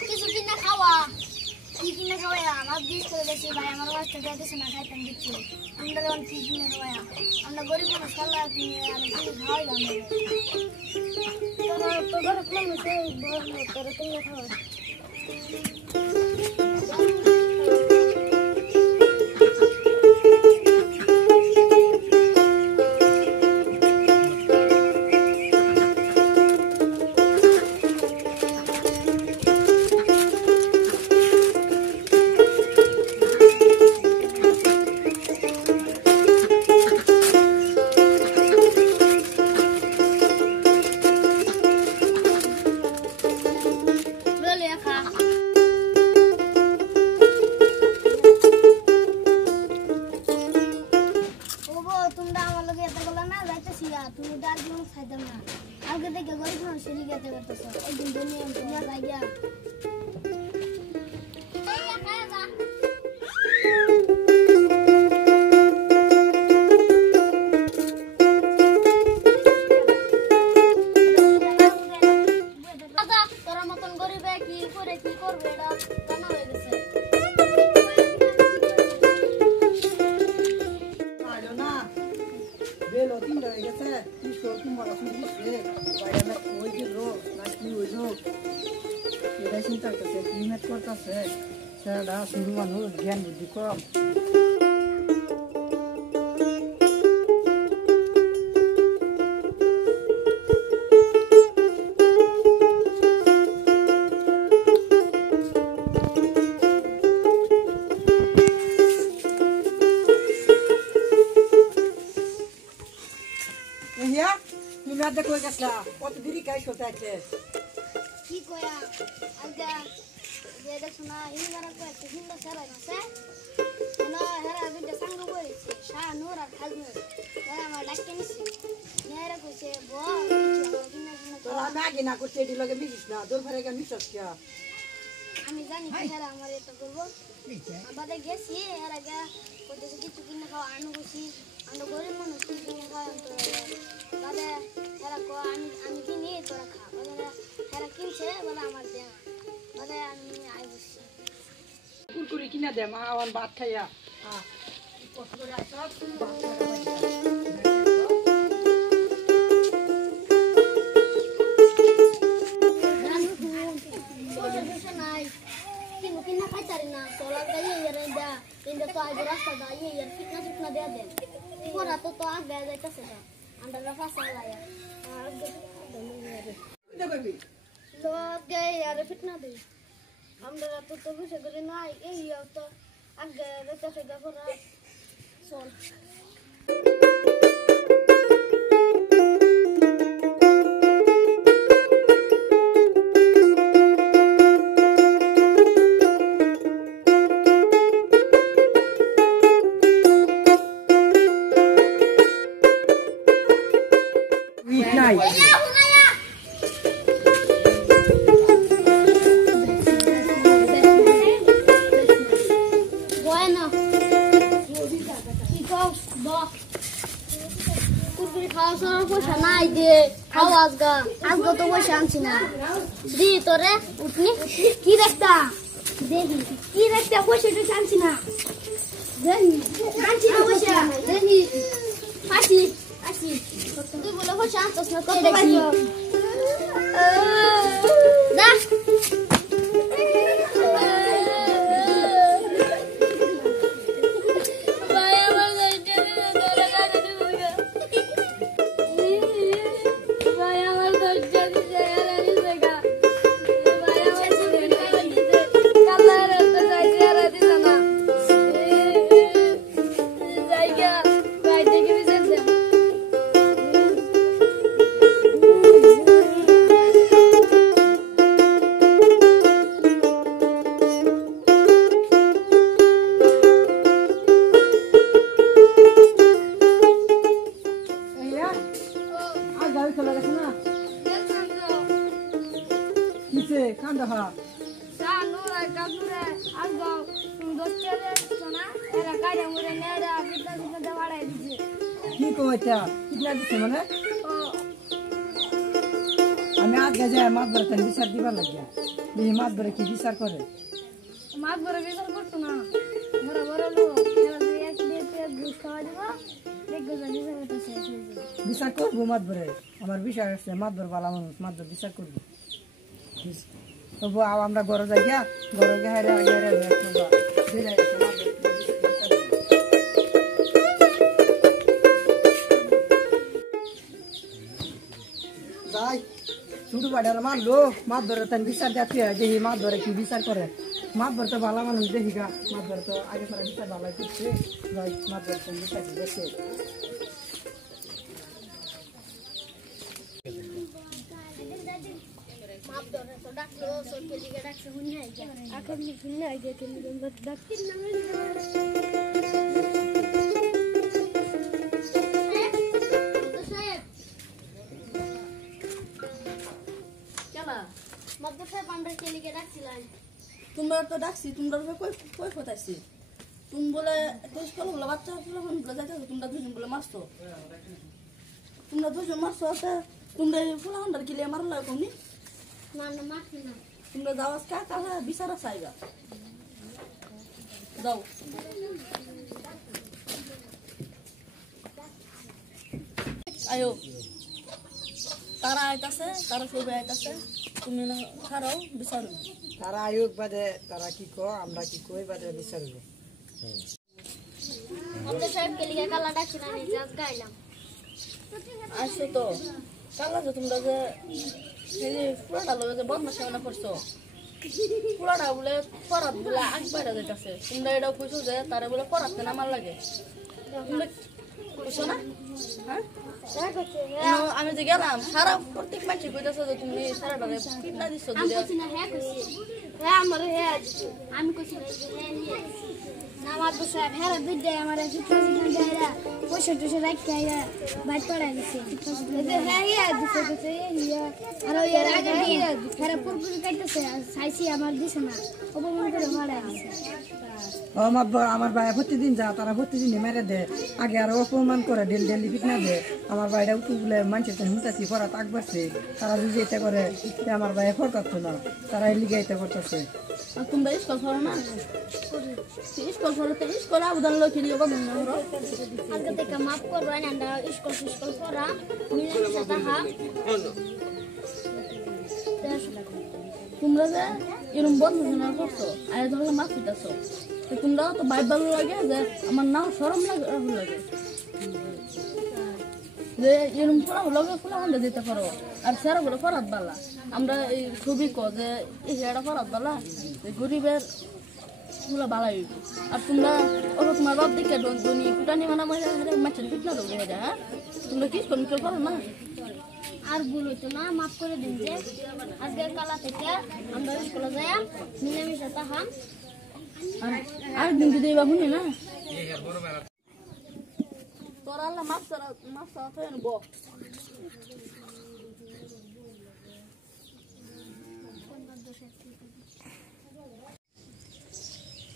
কিছু কিনে খাওয়া কি কিনে খাওয়াই আমার বিশ করে দিয়েছি ভাই আমার কষ্ট দিয়েছে না খাইতাম দিচ্ছি আমরা যখন কি কিনে খাওয়াই আমরা গরিব মানুষ খাল্লা কিনে আমি কিনে খাওয়াইলাম তো গরিব মানুষ তোরা কিনে খাওয়া তুমি দার্জিলিং খাইতাম না আগে থেকে গরিব মানুষ লিগাতে পারতেছ একদিন দুনিয়া দুনিয়া জায়গা তোর মতন গরিবে কি করে কি করবে এটা জানা হয়ে গেছে বেলো তিন হয়ে গেছে তুই তো তোমার আসলে দিছে বাইরে ওই যে রো নাকি ওই রো এটা চিন্তা করতে কি ম্যাচ করতেছে সেটা শুরু মানুষ জ্ঞান বুদ্ধি কম তুমি আজ কই গেছলা কত দেরি কাজ করতে আছে কি কয়া আজা যেটা শোনা ইনগারা কয় সুন্দর সারা আছে না হেরা বিটা সঙ্গ কইছে শাহ নূর আর খাজনুর ওরা আমার ডাকতে নিছে নেরা কইছে বো তোরা নাকি না করতে এডি লগে মিছিস না দূর ফেরে গা মিছস কি আমি জানি হেরা আমার এটা করব আমাদের গেছি হেরা গা কইছে কিছু কিনে খাওয়া আনু কইছি আমরা গরিব মানুষ কিনে খাওয়া তো বাদে হেরা কো আমি কিনি তোরা খা বাদে হেরা কিনছে বলে আমার দে বাদে আমি আই বসছি কুরকুরি কিনা দে মা আওয়ান ভাত খাইয়া কত করে আইছ ভাত কিনা খাইতারি না তোলা গাইয়ে ইয়ারে দা ইন্দা তো আজ রাস্তা দা ইয়ার ফিটনা দে দে পড়া তো আগে যাইতাছে না আমরা ফাসা লায়া দেখবি লোক গায়ে ইয়ারে ফিটনা দে আমরা তো বসে করে নাই এই তো আগে যাইতাছে গা পড়া চল কুরকুরি খাওয়া সরার পয়সা নাই দে খাও আজগা তো পয়সা আনছি না দি তোরে উঠনি কি রাখতা দেখি কি রাখতা পয়সা তো আনছি না দেখি আনছি না পয়সা দেখি আসি তুই বলে পয়সা আনছিস না কত দেখি যা কান্দা হা সানো কাজুরে আজগো দোস্তেরে সোনা এরা কাজে মুরে নেড়া বিদ্যা বিদ্যা বাড়াই দিছে কি কইতা কিনা দিছে মানে আমি আজ গেছে মাছ ধরতে বিচার দিবার লাগিয়া দেখি মাছ ধরে কি বিচার করে মাছ ধরে বিচার করতো না বড় বড় লোক এরা যে এক দিয়ে ঘুষ খাওয়া দিব দেখবে যে বিচার করতে শেষ হয়ে যাবে বিচার করবো মাছ ধরে আমার বিষয় আছে মাছ ধর ভালো মানুষ মাছ ধর বিচার করবো তবু আমরা ঘরে যাই গিয়া ঘরে যাই ছোট বাড়ি মারলো মাছ ধরে তাই বিচার যাচ্ছি দেখি মাছ ধরে কি বিচার করে মাছ ধরতে ভালো মানুষ দেখি গা মাছ ধরতে আগে পরে বিচার ভালো করছে যাই মাছ ধরতে বিচার দেখছে মাপ ধরে তো ডাকলো সরকে দিকে ডাকছে হুনি আই গিয়া এখন হুনি আই গিয়া তুমি ডাকতে না তোমরা তো ডাকছি তোমরা কই কই কোথাইছি তুমি বলে তুই স্কুল বলে বাচ্চা ছিল বলে যাইতে তোমরা দুজন বলে মারছো তোমরা দুজন মারছো আছে তোমরা ফুলা হান্ডার কিলে মারলা কোনি না না মারছি না তোমরা যাও আজকে কালা বিচারা চাইবা যাও আয়ো তারা আইতাছে তারা সবাই আইতাছে তুমি না খারাও বিচারো তারা আয়োগ বাদে তারা কি কো আমরা কি কই বাদে বিচারব আমরা সাহেব কে লিগে কালা ডাকছি না আমি জাজ গাইলাম আসো তো কালা যে তোমরা যে এই পুরাটা লগে যে বদমাশি না করছো পুরাটা বলে পরাত বলে আগ বাইরে যাইতাছে তোমরা এটা কইছো যে তারে বলে পরাতে না মার লাগে তোমরা কইছো না হ্যাঁ আমি যে গেলাম সারা প্রত্যেক মাসে কইতাছো যে তুমি সারাটা কিডনা দিছো আমি কইছি না হ্যাঁ কইছি হ্যাঁ আমার হ্যাঁ আমি কইছি না হ্যাঁ না আমার তো সাহেব হ্যাঁ দুই দেয় আমার শিক্ষা দেয়রা পয়সা টুসা রাখতে বাইর পড়াই দিছে হ্যাঁ ইয়া দিছে দিছে ইয়া আর ইয়ার আগে হ্যাঁ পুরপুরি কাটতেছে চাইছি আমার দিছে না অপমান করে পড়াই দিছে আমার ভাই প্রতিদিন যা তারা প্রতিদিন মেরে দে আগে আর অপমান করে ডেলি ফিটনা দে আমার ভাইটা উঠু বলে মানুষের হুঁচাছি পড়া তাক বাড়ছে তারা যদি এটা করে আমার ভাই ফরকাচ্ছ না তারা লিগে এটা করতেছে আর তোমরা স্কুল পড়ো না স্কুল পড়ো তো স্কুল আবেদন লোকে নিয়ে বন্ধ না করো আগে থেকে মাফ করবো না স্কুল পড়া মিলে সাথে হ্যাঁ তোমরা যে এরকম বন্ধ না করছো আর ধরো মাফ দিতেছো তোমরা তো বাইবেল লাগে যে আমার নাম শরম লাগে যে এরকম ফোলা লগে ফোলা হলে যেতে পারো আর সেরা বলে ফরাত বালা আমরা এই ছবি কো যে এই হেড়া ফরাত বালা গরিবের ফুলা বালাই আর তোমরা ওরা তোমার বাপ দিকে ধনী কুটানি মানা মাছের পিটনা দেবো হ্যাঁ তোমরা কি করো না আর ভুল হইতো না মাফ করে দিন যে আজকে কালা থেকে আমরা স্কুলে যাই মিলেমিশে তাহাম আর দিন যদি এবার শুনি না তোরা আল্লাহ মাফ চাওয়া তো বক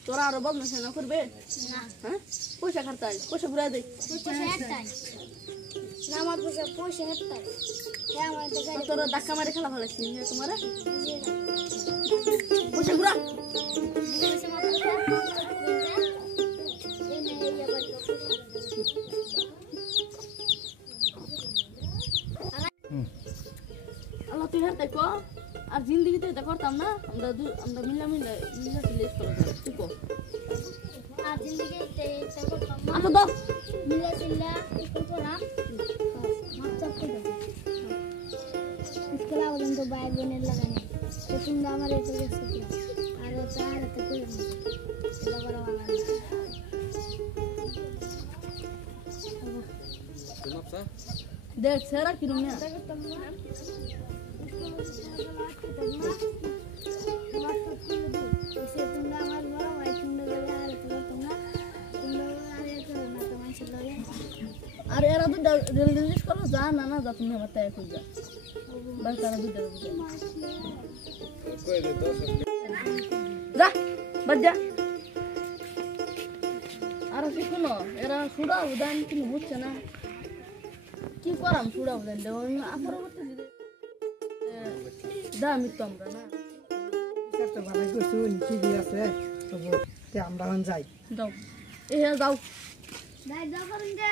তোরা আরো বদমাশ না করবে হ্যাঁ পয়সা খাটাই পয়সা ঘুরাই দে পয়সা একটাই না আমার পয়সা একটাই হ্যাঁ আমার তোরা ধাক্কা মারে খেলা ভালো তোমার পয়সা ঘুরা আল্লাহ তুই হাতে কো আর জিন্দগিতে এটা করতাম না আমরা মিলে প্লেস করে তুই কো আর জিন্দগিতে এটা করতাম না আচ্ছা দাও মিলে চিল্লা স্কুল পড়া মাপ চাপতে দাও স্কুল আবেদন তো ভাই বোনের লাগানি তো তোমরা আমার এটা দেখছো আর ওটা আর এটা করে না এটা বড় বাবা দেখ সেরা কিরম না আর এরা দুটা রিলিজ করো যা না যা তুমি আমার তাই কই যা বাস তারা দুটা যা বাদ যা আর শুনো এরা সুরা উদান তুমি বুঝছে না কি করাম সুরা উদান দেব পরবর্তী যা আমি তো আমরা না তো ভালো করছো ঠিকই আছে তবু তে আমরা এখন যাই যাও এ যাও দাই দাও করুন দে